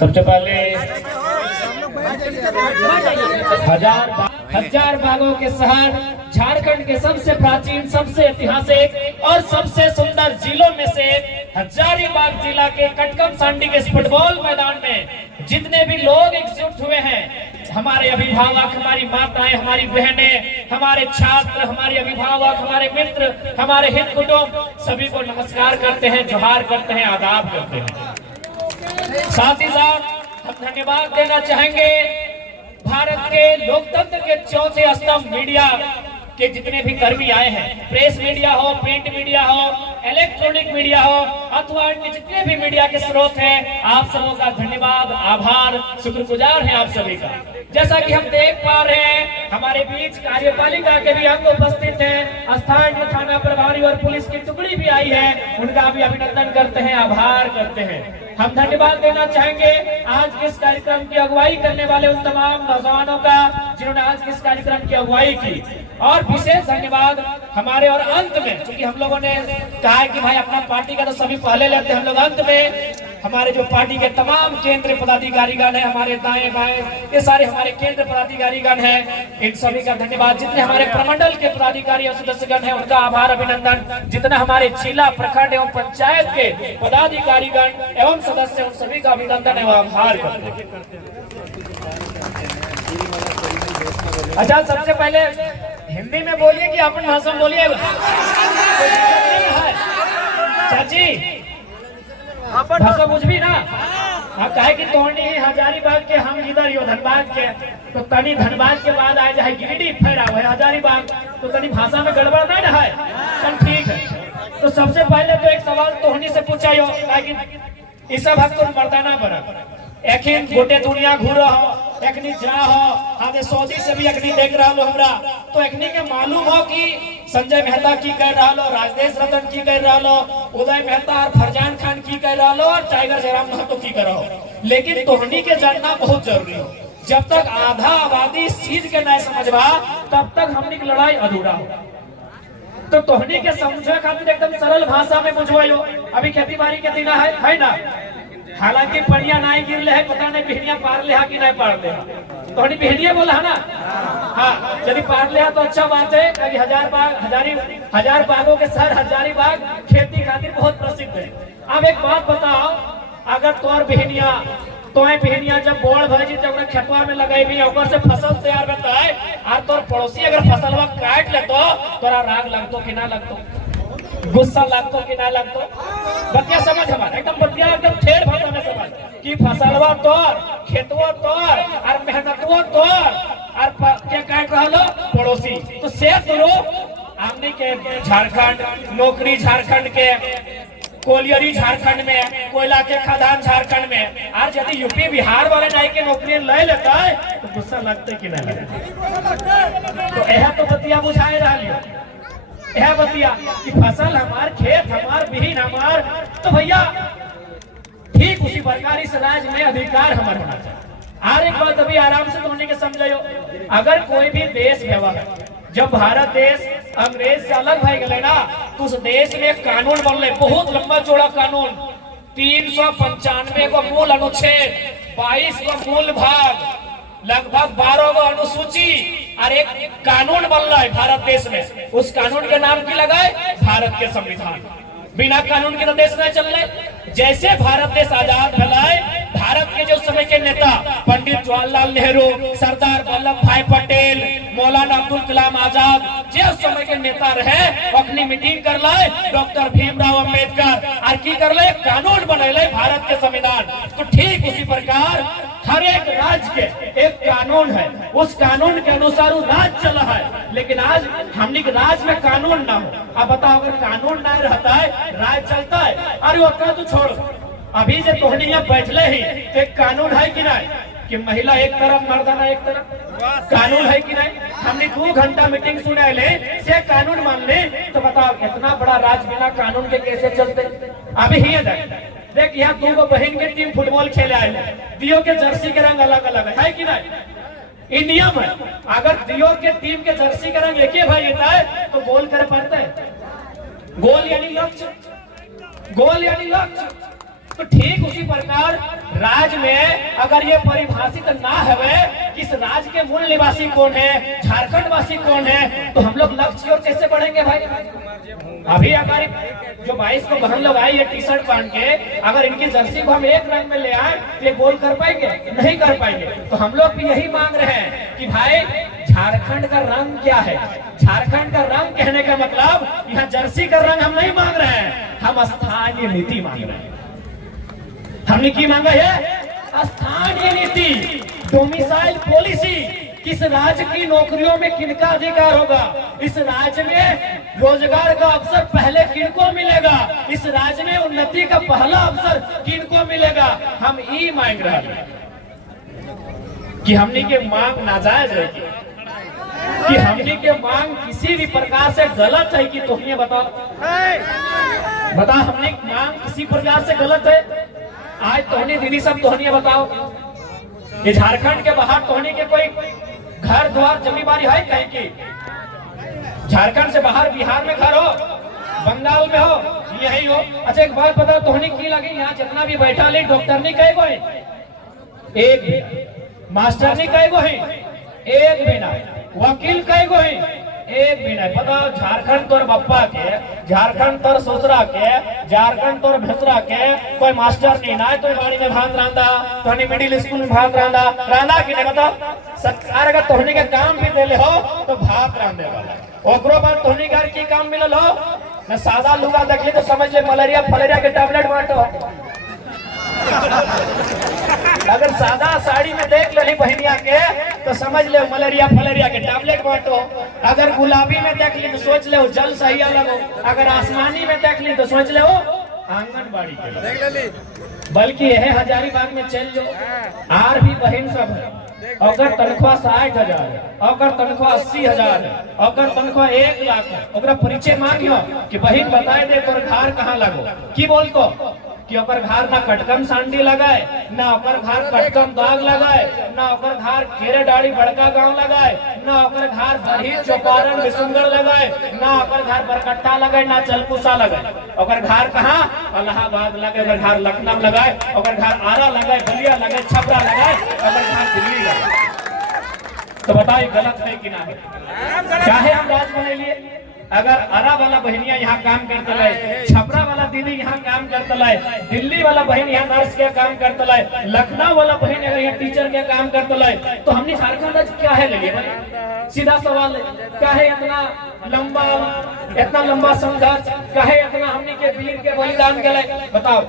सबसे पहले हजार बागों के शहर झारखंड के सबसे प्राचीन, सबसे ऐतिहासिक और सबसे सुंदर जिलों में से हजारीबाग जिला के कटकम सांडी के फुटबॉल मैदान में जितने भी लोग एकजुट हुए हैं, हमारे अभिभावक, हमारी माताएं, हमारी बहनें, हमारे छात्र, हमारे अभिभावक, हमारे मित्र, हमारे हित कुटुंब, सभी को नमस्कार करते हैं, जोहार करते हैं, आदाब करते हैं। साथ ही साथ हम धन्यवाद देना चाहेंगे भारत के लोकतंत्र के चौथे स्तंभ मीडिया के जितने भी कर्मी आए हैं, प्रेस मीडिया हो, प्रिंट मीडिया हो, इलेक्ट्रॉनिक मीडिया हो अथवा अन्य जितने भी मीडिया के स्रोत हैं, आप सबों का धन्यवाद, आभार, शुक्रगुजार है आप सभी का। जैसा कि हम देख पा रहे हैं, हमारे बीच कार्यपालिका के भी अंग उपस्थित हैं, स्थानीय थाना प्रभारी और पुलिस की टुकड़ी भी आई है, उनका भी अभिनंदन करते हैं, आभार करते हैं। हम धन्यवाद देना चाहेंगे आज इस कार्यक्रम की अगुवाई करने वाले उन तमाम नौजवानों का जिन्होंने आज इस कार्यक्रम की अगुवाई की, और विशेष धन्यवाद हमारे और अंत में, क्योंकि हम लोगों ने कहा है कि भाई अपना पार्टी का तो सभी पहले लेते हैं, हम लोग अंत में हमारे जो पार्टी के तमाम केंद्रीय पदाधिकारीगण हैं, हमारे दाएं बाएं ये सारे हमारे केंद्र पदाधिकारीगण हैं, इन सभी का धन्यवाद। जितने हमारे प्रमंडल के पदाधिकारी और सदस्यगण हैं उनका आभार अभिनंदन, जितना हमारे जिला, प्रखंड एवं पंचायत के पदाधिकारीगण एवं सदस्य, उन सभी का अभिनंदन एवं आभार करते हैं। अच्छा, सबसे पहले हिंदी में बोलिए कि अपन भाषा में बोलिए? चाची भाषा बुझ भी ना? हाँ, कहे कि तोहनी हजारीबाग के, हम इधर यो धनबाद के, तो तनी धनबाद के बाद आए जाए गिरिडीह, फिर आवे हजारीबाग, तो तनी भाषा में गड़बड़ नहीं रहा है। चल ठीक है। तो सबसे पहले तो एक सवाल तोहनी से पूछा यो, इस भक्त मर्दाना बना एखिन गोटे दुनिया घूर हो, एखनी जा हो, आगे सऊदी से भी एखनी देख रहा लो हमरा, तो एखनी के मालूम हो कि संजय मेहता की कह रहा लो, राजदेश रतन की कह रहा लो, उदय मेहता और फरजान खान की कह रहा लो, और टाइगर जयराम महतो की कह रहा हो, लेकिन तोहनी के जानना बहुत जरूरी हो। जब तक आधा आबादी इस चीज के नहीं समझबा तब तक हमनी की लड़ाई अधूरा हो। तो तोहनी के समझे खातिर एकदम सरल भाषा में बुझवाइयो। अभी खेती बाड़ी के दिन है ना, हालांकि पनिया नहीं गिरले है, पता नहीं बिहनिया पार ले कि नहीं पार ले, तो बिहनिया बोला है ना? हाँ, यदि पार ले तो अच्छा बात है, क्योंकि हजार बागों के शहर हजारीबाग खेती खातिर बहुत प्रसिद्ध है। अब एक बात बताओ, अगर तोर बिहनिया जब बोड़ भजी जब खेतवा में लगेबी, से फसल तैयार रहता है, और तोर पड़ोसी अगर फसलवा काट ले तो तोरा राग लगतो कि ना लगतो, गुस्सा लगतो कि ना लगतो? बतिया समझ हमारा एकदम, बतिया एकदम ठेर भाषा में समझ कि फसलवा तोर, खेतवा तोर, और मेहनतवा तोर, और क्या काट रहा लो पड़ोसी, तो से करो हमने के झारखंड नौकरी, झारखंड के कोलियरी, झारखंड में कोयला के खदान, झारखंड में, और यदि यूपी बिहार वाले नहीं के नौकरी ले लेता है तो गुस्सा लगता है कि नहीं लगता? तो यह तो बतिया बुझाए रहा लियो, यह बतिया कि फसल हमार, खेत हमार, बिहीन हमार, तो भैया ठीक उसी प्रकार इस राज्य में अधिकार हमारे होना चाहिए। और एक बात अभी आराम से होने के समझो, अगर कोई भी देश व्यवहार, जब भारत देश अंग्रेज से अलग भाई गए ना, तो उस देश में कानून बनले, बहुत लंबा चौड़ा कानून, 395 को मूल अनुच्छेद, 22 को मूल भाग, लगभग 12 को अनुसूची, और एक कानून बन रहा है भारत देश में। उस कानून के नाम की लगाए भारत के संविधान। बिना कानून के तो देश नहीं चल रहे। जैसे भारत देश आजाद भलाए, भारत के जो समय के नेता पंडित जवाहरलाल नेहरू, सरदार वल्लभ भाई पटेल, मौलाना अब्दुल कलाम आजाद, जो समय के नेता रहे, अपनी मीटिंग कर लाए डॉक्टर भीमराव अंबेडकर, और की कर ले कानून बनेले भारत के संविधान। तो ठीक उसी प्रकार हर एक राज्य के एक कानून है, उस कानून के अनुसार वो राज्य चला है। लेकिन आज हमने के राज्य में कानून ना हो, अब बताओ अगर कानून नहीं रहता है राज्य चलता है? अरे वो तो छोड़ो, अभी जो तोहनी यहाँ बैठले ही तो एक कानून है कि नहीं कि महिला एक तरफ मर्दाना एक तरफ, कानून है कि नहीं? हमने 2 घंटा मीटिंग सुने ले से कानून मान ले, तो बताओ इतना बड़ा राज्य बिना कानून के कैसे चलते? अभी ही देख यहाँ 2 बहन के टीम फुटबॉल खेले आए, दियो के जर्सी के रंग अलग अलग है कि नहीं? इंडिया में अगर दियो के टीम के जर्सी का रंग एक ही भाई रहता है तो गोल कर पाता है? गोल यानी लक्ष्य, गोल यानी लक्ष्य। तो ठीक उसी प्रकार राज्य में अगर ये परिभाषित ना है कि इस राज्य के मूल निवासी कौन है, झारखंड वासी कौन है, तो हम लोग लक्ष्य की ओर कैसे बढ़ेंगे भाई। अभी अगर जो 22 को बहन लोग आई है टी शर्ट पहन के, अगर इनकी जर्सी को हम एक रंग में ले आए तो ये गोल कर पाएंगे? नहीं कर पाएंगे। तो हम लोग भी यही मांग रहे हैं कि भाई झारखंड का रंग क्या है। झारखंड का रंग कहने का मतलब यहाँ जर्सी का रंग हम नहीं मांग रहे हैं, हम स्थानीय नीति मांग रहे हैं। हमने की मांगा है? स्थानीय नीति, डोमिसाइल पॉलिसी। किस राज्य की नौकरियों में किनका अधिकार होगा, इस राज्य में रोजगार का अवसर पहले किनको मिलेगा, इस राज्य में उन्नति का पहला अवसर किनको मिलेगा। हम ये मांग रहे हैं कि हमने के मांग नाजायज है, कि हमने के मांग किसी भी प्रकार से गलत है कि तुमने बताओ, हमने मांग किसी प्रकार से गलत है। आज तोहनी दीदी सब तोहनी बताओ कि झारखंड के बाहर तोहनी के कोई घर द्वार जमींदारी है कहीं की? झारखंड से बाहर बिहार में घर हो, बंगाल में हो, यही हो। अच्छा एक बात पता तोहनी की लगी, यहाँ जितना भी बैठा ले डॉक्टर नहीं कहे गो है, एक मास्टर नहीं कहे गो है, एक भी ना वकील कहे गो है, एक भी नहीं। पता झारखंड तोर बप्पा के, झारखंड तोर ससुरा के, झारखंड तोर भसरा के कोई मास्टर नहीं ना तो गाड़ी में भात रांधा, तोहनी मिडिल स्कूल में भात रांधा कि नहीं बता। सरकार अगर तोहनी के काम भी देले हो तो भात रांधे वाला, ओकरो बाद तोहनी घर की काम मिलल हो न, सादा लुगा देखली तो समझ ले मलेरिया फलेरिया के टैबलेट बांटो। अगर सादा साड़ी में देख ली बहनिया के तो समझ ले मलेरिया फलेरिया के टैबलेट बांटो। अगर गुलाबी में देख ली तो सोच ले जल सही अलग हो, अगर आसमानी में देख ली तो सोच ले आंगनबाड़ी के। बल्कि यह हजारीबाग में चल जो आर भी बहन सब है, अगर तनख्वाह 60,000, अगर तनख्वाह 80,000, अगर तनख्वाह 1 लाख है, अगर परिचय मांगियो कि बहन बताए दे तोर घर कहाँ लगो, की बोल को कि ओकर घर ना कटकम सांडी लगाए, ना ओकर घर कटकम दाग लगाए, ना ओकर घर केरे डाड़ी बड़का गांव लगाए, ना ओकर घर दही चौपारण बिसुंगड़ लगाए, ना ओकर घर बरकट्टा लगाए, ना चलकुसा लगाए। ओकर घर कहाँ? इलाहाबाद लगाए, ओकर घर लखनऊ लगाए, ओकर घर आरा लगाए, बलिया लगाए, छपरा लगाए, ओकर घर दिल्ली लगाए। तो बताइए गलत है कि ना है? चाहे हम राज बने लिए, अगर आरा वाला बहनिया यहाँ काम करता है, छपरा वाला दीदी यहाँ काम करता है, दिल्ली वाला बहन यहाँ नर्स के काम करता है, लखनऊ वाला बहन अगर यहाँ टीचर के काम करता है, तो हमने झारखंड आज क्या है लगे भाई? सीधा सवाल है, क्या है इतना लंबा संघर्ष, क्या है इतना हमने के वीर के बलिदान के लिए? बताओ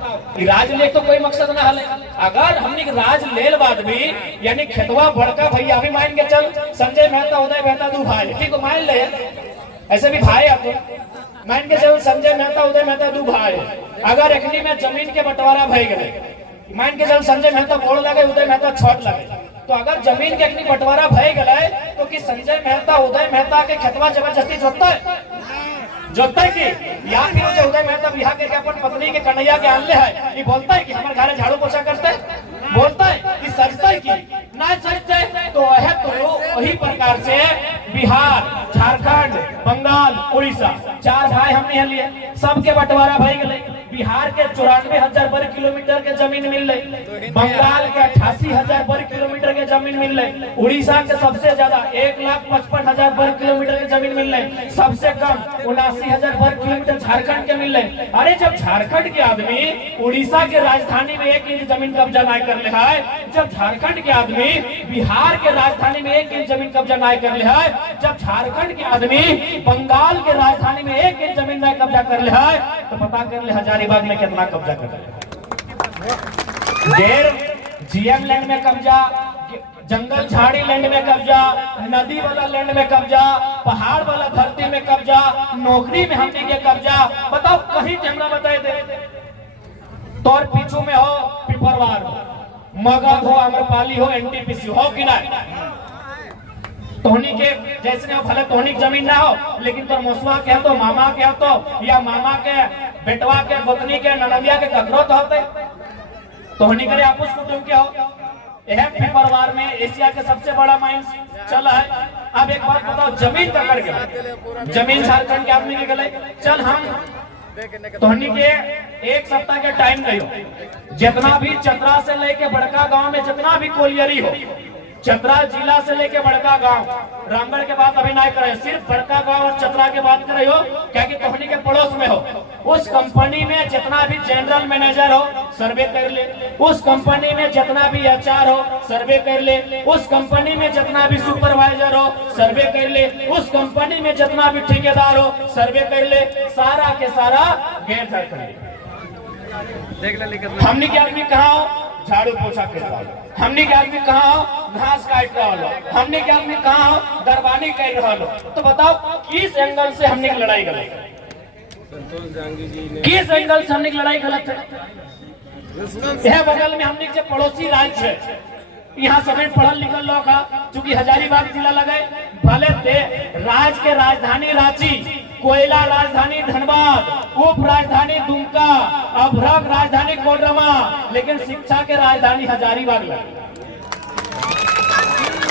राज ले तो कोई मकसद ना हले। अगर हमने राज लेल बाद भी यानी खेतवा बड़का भैया भी मान के चल, संजय मेहता उदय मेहता दू भाई ठीक मान ले, ऐसे भी भाई आपको मान के चलो संजय मेहता उदय मेहता दू भाई, अगर एकनी में जमीन के बंटवारा भई गए, मान के चलो संजय मेहता बोड़ लगे उदय मेहता छोट लगे, तो अगर जमीन के एकनी बंटवारा भई गए तो कि संजय मेहता उदय मेहता के खेतवा जबरदस्ती जोतता है की, या फिर जो उदय मेहता बिहार के अपन पत्नी के कन्हैया के आनले है, ये बोलता है कि हमारे घर झाड़ू पोछा करते, बोलता है कि सजता है कि ना सजते। तो वही प्रकार से बिहार, झारखंड, बंगाल, उड़ीसा 4 भाई हमने यहाँ लिए, सबके बंटवारा भई गए। बिहार के 94,000 वर्ग किलोमीटर के जमीन मिल रही, बंगाल के 88,000 वर्ग किलोमीटर के जमीन मिल रही, उड़ीसा के सबसे ज्यादा 1,55,000 वर्ग किलोमीटर की जमीन मिल रही, सबसे कम 79,000 वर्ग किलोमीटर झारखंड के मिल रहे। अरे जब झारखंड के आदमी उड़ीसा के राजधानी में 1 इंच जमीन कब्जा नहीं कर ले है, जब झारखंड के आदमी बिहार के राजधानी में 1 इंच जमीन कब्जा नहीं कर ले है, जब झारखंड के आदमी बंगाल के राजधानी में 1 इंच जमीन नहीं कब्जा कर ले है, तो पता कर ले हजारीबाग में कितना कब्जा कर ले। जीएम लैंड में कब्जा, जंगल झाड़ी लैंड में कब्जा, नदी वाला लैंड में कब्जा, पहाड़ वाला धरती में कब्जा, नौकरी में हमने के कब्जा। बताओ कहीं कैमरा बताए दे तो पीछू में हो पिपरवार हो, मगध हो, अमरपाली हो, एनटीपीसी हो कि ना, तोहनी के जैसे हो भले तोहनी जमीन ना हो, लेकिन तो मौसवा के तो मामा के तो या मामा के बेटवा के गोतनी के ननदिया के ककरो तो होते, तोहनी करे आपस कुटुंब के हो। यह पिपरवार में एशिया के सबसे बड़ा माइंस चला है। अब एक बात बताओ, जमीन पकड़ के जमीन झारखंड के आदमी के गले, चल हम तोहनी के एक सप्ताह के टाइम दो, जितना भी चतरा से लेके बड़का गांव में जितना भी कोलियरी हो, चतरा जिला से लेके बड़का गांव, रामगढ़ के बात अभी नहीं करे, सिर्फ बड़का गांव और चतरा के बात करे हो, क्या कि तोहनी के पड़ोस में हो। उस कंपनी में जितना भी जनरल मैनेजर हो सर्वे कर ले, उस कंपनी में जितना भी एचआर हो सर्वे कर ले, उस कंपनी में जितना भी सुपरवाइजर हो सर्वे कर ले, उस कंपनी में जितना भी ठेकेदार हो सर्वे कर ले, सारा के सारा गैर सरकारी। हमने के आदमी कहाँ हो, झाड़ू पोछा कर रहा हो, हमने के आदमी कहाँ हो, घास काट रहा हो, हमने के आदमी कहाँ हो, दरबानी कर रहा हो। तो बताओ किस एंगल से हमने की लड़ाई गलत है, किस एंगल से हमने की लड़ाई गलत है? यह बगल में हमने के पड़ोसी राज्य है, यहाँ सभी पढ़ल लिखल लोग का, चूंकि हजारीबाग जिला लगे, भले राज्य के राजधानी रांची, कोयला राजधानी धनबाद, उप राजधानी दुमका, अभ्रक राजधानी कोडरमा, लेकिन शिक्षा के राजधानी हजारीबाग लगे।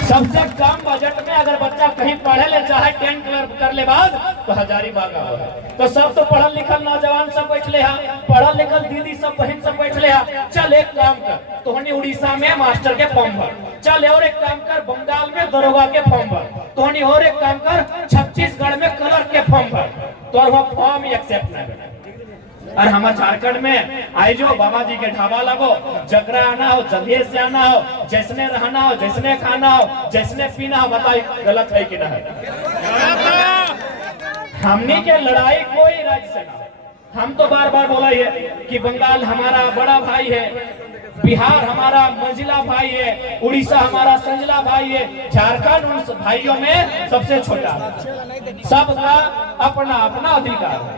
सबसे कम बजट में अगर बच्चा कहीं पढ़े ले चाहे 10 क्लियर कर ले बाद तो हजारीबाग आओ है। तो सब तो पढ़ल लिखल नौजवान सब बैठले है, पढ़ल लिखल दीदी सब बहन सब बैठले है। चल एक काम कर, तोहनी उड़ीसा में मास्टर के फॉर्म भर, चल और एक काम कर बंगाल में दरोगा के फॉर्म भर, तोहनी और एक काम कर छत्तीसगढ़ में क्लर्क के फॉर्म भर, तो वह फॉर्म एक्सेप्ट नहीं बना। और हमारे झारखंड में आई जो बाबा जी के ढाबा लगो, जकरा आना हो जल्दी से आना हो, जैसने रहना हो, जैसने खाना हो, जैसने पीना हो, बताइए गलत है कि नहीं है? हमने के लड़ाई कोई राज्य से ना, हम तो बार बार बोला है कि बंगाल हमारा बड़ा भाई है, बिहार हमारा मंझिला भाई है, उड़ीसा हमारा संजला भाई है, झारखंड उन भाइयों में सबसे छोटा है। सबका अपना अपना अधिकार है,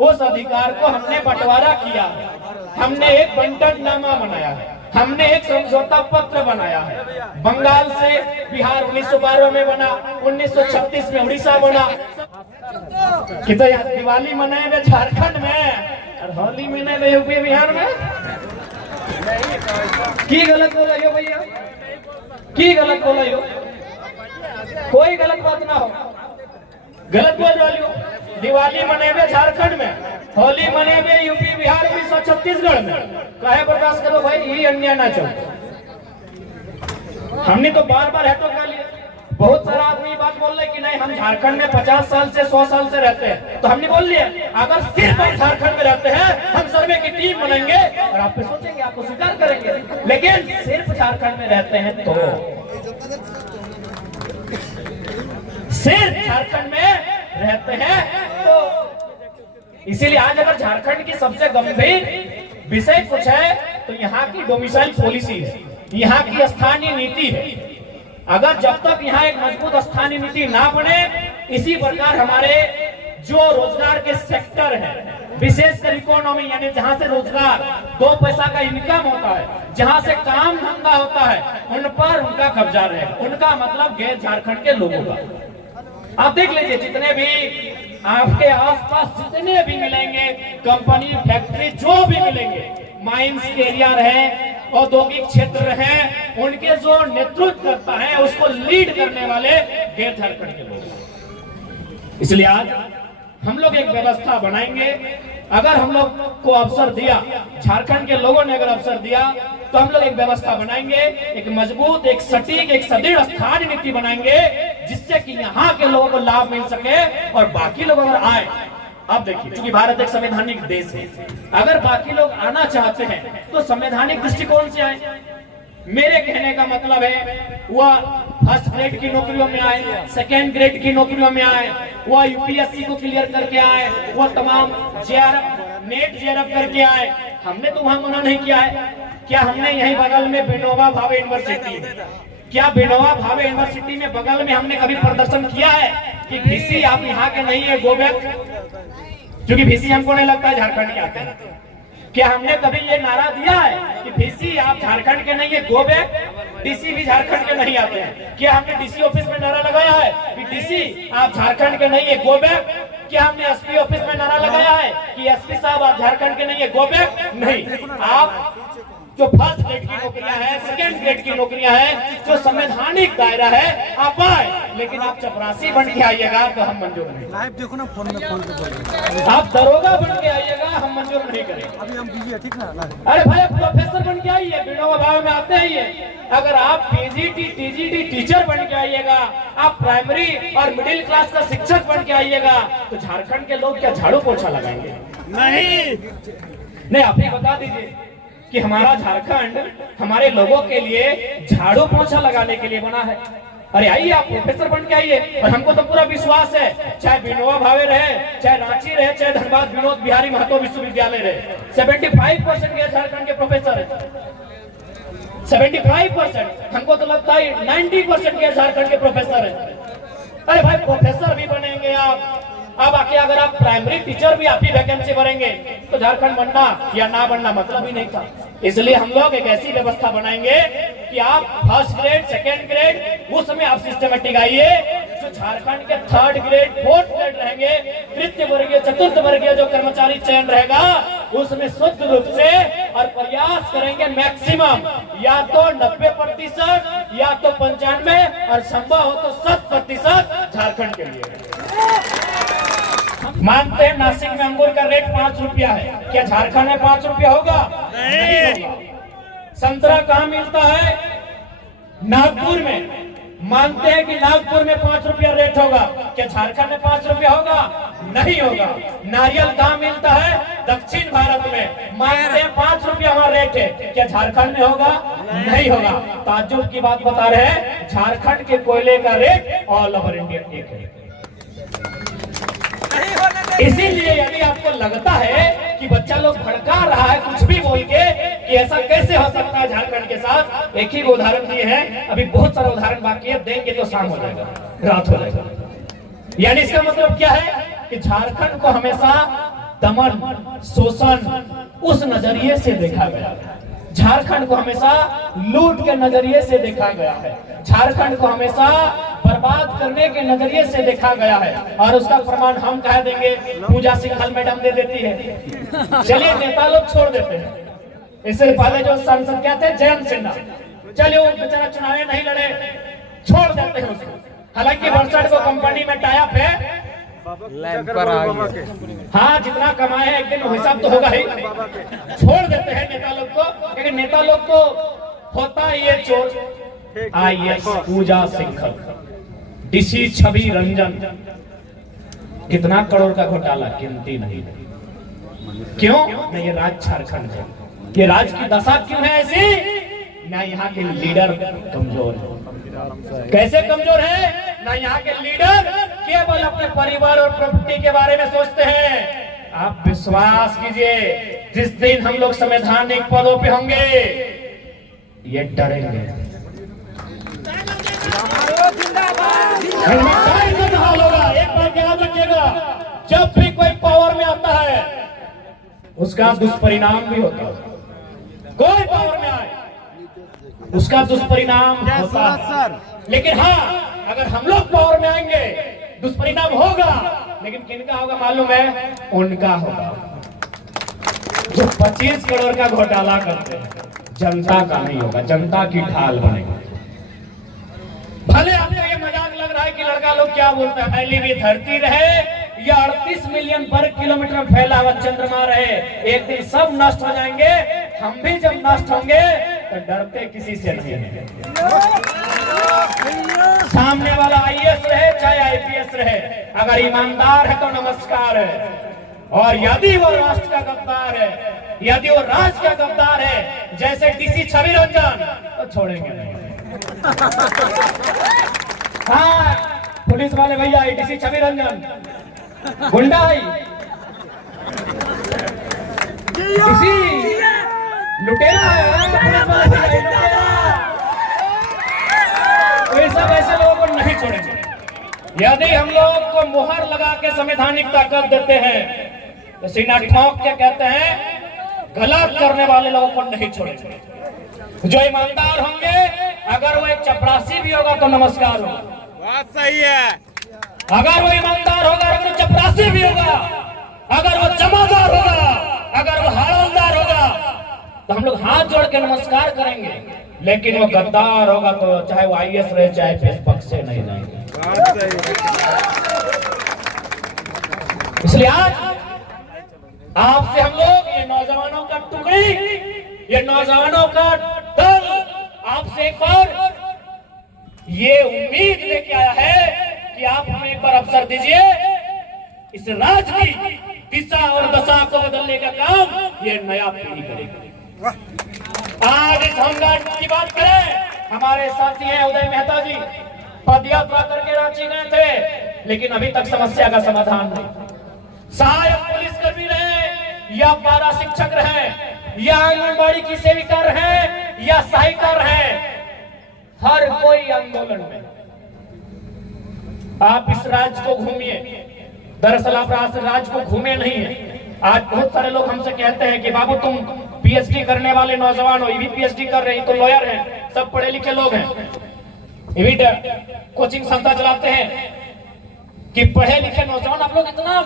उस अधिकार को हमने बंटवारा किया है, हमने एक बंटननामा बनाया है, हमने एक समझौता पत्र बनाया है। बंगाल से बिहार 1912 में बना, 1936 में उड़ीसा बना। कि तो दिवाली मनाए झारखंड में और होली मनाए यूपी बिहार में, की गलत बोला यो भैया, की गलत बोला यो, कोई गलत बात ना हो, गलत बोल रही हो। दिवाली मनेबे झारखंड में, होली मनेबे यूपी बिहार 1936 में, कहे प्रकाश करो भाई ये अन्याय ना चलो। हमने तो बार बार हेटो कर लिया, बहुत सारा आदमी बात बोल रहे कि नहीं हम झारखंड में 50 साल से 100 साल से रहते हैं, तो हमने बोल लिया अगर सिर्फ हम झारखंड में रहते हैं हम सर्वे की टीम बनाएंगे और आप पे सोचेंगे, आपको स्वीकार करेंगे, लेकिन सिर्फ झारखंड में रहते हैं तो सिर्फ झारखंड में रहते हैं तो इसीलिए आज अगर झारखंड की सबसे गंभीर विषय कुछ है तो यहाँ की डोमिसाइल पॉलिसी है, यहाँ की स्थानीय नीति है। अगर जब तक यहाँ एक मजबूत स्थानीय नीति ना बने, इसी प्रकार हमारे जो रोजगार के सेक्टर है, विशेषकर इकोनॉमी यानी जहाँ से रोजगार 2 पैसा का इनकम होता है, जहाँ से काम धंधा होता है, उन पर उनका कब्जा रहेगा, उनका मतलब गैर झारखंड के लोगों का। आप देख लीजिए जितने भी आपके आसपास जितने भी मिलेंगे कंपनी फैक्ट्री जो भी मिलेंगे, माइंस के एरिया रहे, औद्योगिक क्षेत्र रहे, उनके जो नेतृत्व करता है उसको लीड करने वाले गैर झारखंड के लोग। इसलिए आज हम लोग एक व्यवस्था बनाएंगे, अगर हम लोग को अवसर दिया, झारखंड के लोगों ने अगर अवसर दिया तो हम लोग एक व्यवस्था बनाएंगे, एक मजबूत, एक सटीक, एक सदृढ़ स्थानीय नीति बनाएंगे जिससे कि यहाँ के लोगों को लाभ मिल सके और बाकी लोग अगर आए। अब देखिए क्योंकि भारत एक संवैधानिक देश है, अगर बाकी लोग आना चाहते हैं तो संवैधानिक दृष्टिकोण से आए। मेरे कहने का मतलब है वह फर्स्ट ग्रेड की नौकरियों में आए, सेकेंड ग्रेड की नौकरियों में आए, वह यूपीएससी को क्लियर करके आए, वह तमाम जेआरएफ नेट जेआरएफ करके आए। हमने तो वहां मना नहीं किया है। क्या हमने यही बगल में विनोबा भावे यूनिवर्सिटी, क्या विनोबा भावे यूनिवर्सिटी में बगल में हमने कभी प्रदर्शन किया है कि वीसी आप यहाँ के नहीं है, गो बैक? क्योंकि वीसी हमको नहीं लगता है झारखंड के आते हैं। क्या हमने कभी ये नारा दिया है कि वीसी आप झारखंड के नहीं है, गो बैक? डीसी भी झारखंड के नहीं आते हैं। क्या हमने डीसी ऑफिस में नारा लगाया है कि डीसी आप झारखंड के नहीं है, गो बैक? क्या हमने एसपी ऑफिस में नारा लगाया है कि एसपी साहब आप झारखंड के नहीं है, गो बैक? नहीं। आप जो फर्स्ट ग्रेड की नौकरियां हैं, सेकेंड ग्रेड की नौकरियां हैं, जो संवैधानिक दायरा है, आप आए। लेकिन आप चपरासी बन के आइएगा तो हम मंजूर नहीं। लाइव देखो ना, फोन में फोन पे बोलिए। आप दरोगा बन के आइएगा हम मंजूर नहीं करेंगे। अभी हम बिजी है, ठीक ना? अरे भाई प्रोफेसर बन के आइए, विनोबा भावे में आते हैं ये। अगर आप पीजीटी टीजीटी टीचर बन के आइएगा, आप प्राइमरी और मिडिल क्लास का शिक्षक बन के आइएगा, तो झारखंड के लोग क्या झाड़ू पोछा लगाएंगे? नहीं, आप ही बता दीजिए कि हमारा झारखंड हमारे लोगों के लिए झाड़ू पोछा लगाने के लिए बना है। अरे आइए, आप प्रोफेसर बन के आइए। और हमको तो पूरा विश्वास है, चाहे विनोबा भावे रहे, चाहे रांची रहे, चाहे धनबाद विनोद बिहारी महतो विश्वविद्यालय रहे, 75% के झारखंड के प्रोफेसर है। 75%, हमको तो लगता है 90% के झारखंड के प्रोफेसर है। अरे भाई प्रोफेसर भी बनेंगे आप, अब आके अगर आप प्राइमरी टीचर भी आप ही वैकेंसी भरेंगे तो झारखंड बनना या ना बनना मतलब ही नहीं था। इसलिए हम लोग एक ऐसी व्यवस्था बनाएंगे कि आप फर्स्ट ग्रेड, सेकेंड ग्रेड, उस समय आप सिस्टमेटिक आइए। जो झारखंड के थर्ड ग्रेड, फोर्थ ग्रेड रहेंगे, तृतीय वर्गीय, चतुर्थ वर्गीय जो कर्मचारी चयन रहेगा, उसमें शुद्ध रूप से और प्रयास करेंगे मैक्सिमम या तो 90% या तो 95% और संभव हो तो 100% झारखंड के लिए। मानते हैं नासिक में अंगूर का रेट 5 रुपया है, क्या झारखंड में 5 रुपया होगा? नहीं होगा। संतरा कहाँ मिलता है? नागपुर में। मानते हैं कि नागपुर में 5 रुपया रेट होगा, क्या झारखंड में 5 रुपया होगा? नहीं होगा। नारियल कहाँ मिलता है? दक्षिण भारत में। मानते हैं 5 रुपया हमारा रेट है, क्या झारखंड में होगा? नहीं होगा। ताज्जुब की बात बता रहे हैं, झारखंड के कोयले का रेट ऑल ओवर इंडिया एक है। इसीलिए यदि आपको लगता है कि बच्चा लोग भड़का रहा है कुछ भी बोल के कि ऐसा कैसे हो सकता है झारखंड के साथ, एक ही उदाहरण दिए हैं, अभी बहुत सारे उदाहरण बाकी है, देंगे तो शाम हो जाएगा, रात हो जाएगा। यानी इसका मतलब क्या है कि झारखंड को हमेशा दमन, शोषण उस नजरिए से देखा गया है। झारखंड को हमेशा लूट के नजरिए से देखा गया है। झारखंड को हमेशा बर्बाद करने के नजरिए से देखा गया है। और उसका प्रमाण हम कह देंगे, पूजा सिंघल मैडम दे देती है। चलिए नेता लोग छोड़ देते हैं। इससे पहले जो सांसद क्या थे, जयंत सिन्हा, चलिए वो बेचारा चुनाव नहीं लड़े, छोड़ देते हैं उसको। हालांकि वर्षाट को कंपनी में टाइप है, हाँ जितना कमाए हैं एक दिन हिसाब तो होगा ही, छोड़ देते हैं नेता लोग को। लेकिन नेता लोग को होता है ये चोर, IAS पूजा सिंघल, DC छवि रंजन, कितना करोड़ का घोटाला गिनती नहीं। क्यों? नहीं, ये राज झारखंड है। ये राज की दशा क्यों है ऐसी? ना यहाँ के लीडर कमजोर है। कैसे कमजोर है? ना यहाँ के लीडर केवल अपने परिवार और प्रॉपर्टी के बारे में सोचते हैं। आप विश्वास कीजिए, जिस दिन हम लोग संवैधानिक पदों पे होंगे ये डरेंगे। हाल होगा। एक बात याद रखिएगा, जब भी कोई पावर में आता है उसका दुष्परिणाम भी होता है। कोई पावर में आए उसका दुष्परिणाम होता है। लेकिन हाँ, अगर हम लोग पावर में आएंगे दुष्परिणाम होगा, लेकिन किनका होगा मालूम है? उनका होगा जो 25 करोड़ का घोटाला करते हैं। जनता का नहीं होगा, जनता की ढाल बनेगी। भले आपको ये मजाक लग रहा है कि लड़का लोग क्या बोलता है, फैली हुई धरती रहे या 38 मिलियन वर्ग किलोमीटर में फैला हुआ चंद्रमा रहे, एक दिन सब नष्ट हो जाएंगे। हम भी जब नष्ट होंगे तो डरते किसी से नहीं है। सामने वाला IAS रहे चाहे IPS रहे, अगर ईमानदार है तो नमस्कार है, और यदि वो राष्ट्र का गद्दार है, यदि वो राष्ट्र का गद्दार है जैसे DC छवि रंजन, तो छोड़ेंगे नहीं। हाँ, पुलिस वाले भैया DC छवि रंजन गुंडा है, DC लुटेरा है, पुलिस वाले भैया लुटेरा। तो ये सब ऐसे लोगों को नहीं छोड़ेंगे। यदि हम लोग को मुहर लगा के संवैधानिक ताकत देते हैं तो सीना ठोक के कहते हैं गलत करने वाले लोगों को नहीं छोड़ेंगे। जो ईमानदार होंगे, अगर वो एक चपरासी भी होगा तो नमस्कार होगा। बात सही है। अगर वो ईमानदार होगा, अगर वो चपरासी भी होगा, अगर वो जमादार होगा, अगर वो हवालदार होगा, तो हम लोग हाथ जोड़ के नमस्कार करेंगे। लेकिन वो गद्दार होगा तो चाहे वो IAS रहे चाहे IPS, पक्ष से नहीं जाएंगे। इसलिए आज आपसे हम लोग ये नौजवानों का टुकड़ी, ये नौजवानों का दल आपसे एक बार ये उम्मीद लेके आया है कि आप हमें एक बार अवसर दीजिए, इस राज्य की दिशा और दशा को बदलने का काम ये नया पीढ़ी करेगी। आज इस होमगार्ड की बात करें, हमारे साथी हैं उदय मेहता जी, पदयात्रा करके रांची गए थे, लेकिन अभी तक समस्या का समाधान नहीं। सहायक पुलिसकर्मी रहे या पारा शिक्षक रहे या आंगनबाड़ी की सेविका रहे या सहायिका रहे, हर कोई आंदोलन में। आप इस राज्य को घूमिए, दरअसल आप राज्य को घूमे नहीं है। आज बहुत सारे लोग हमसे कहते हैं कि बाबू तुम पीएचडी करने वाले नौजवान हो, ये भी पीएचडी कर रहे हैं, तो लॉयर हैं, सब पढ़े लिखे लोग हैं, ये भी कोचिंग संस्था चलाते हैं, कि पढ़े लिखे नौजवान आप लोग इतना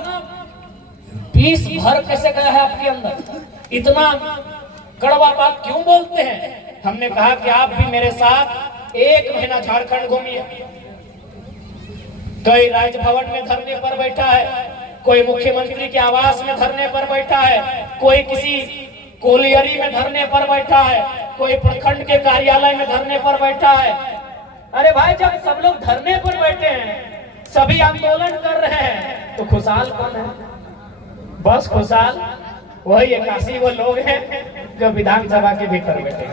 पीस भर कैसे गया है आपके अंदर, इतना कड़वा बात क्यों बोलते हैं। हमने कहा कि आप भी मेरे साथ 1 महीना झारखंड घूमिए। कोई राजभवन में धरने पर बैठा है, कोई मुख्यमंत्री के आवास में धरने पर बैठा है, कोई किसी कोलियरी में धरने पर बैठा है, कोई प्रखंड के कार्यालय में धरने पर बैठा है। अरे भाई, जब सब लोग धरने पर बैठे हैं, सभी आंदोलन कर रहे हैं, तो खुशहाल कौन है? बस खुशहाल वही 81 वो लोग हैं जो विधानसभा के भीतर बैठे हैं।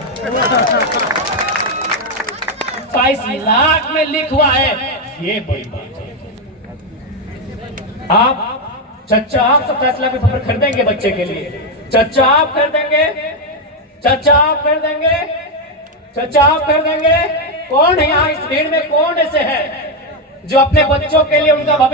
22 लाख में लिखवा है, ये बड़ी बात है। आप चच्चा आप 27 लाख पेपर खरीदेंगे बच्चे के लिए, चच्चा आप खरीदेंगे, चच्चा आप खरीदेंगे, चच्चा आप खरीदेंगे। कौन है यहाँ इस भीड़ में, कौन ऐसे है जो अपने बच्चों के लिए उनका भविष्य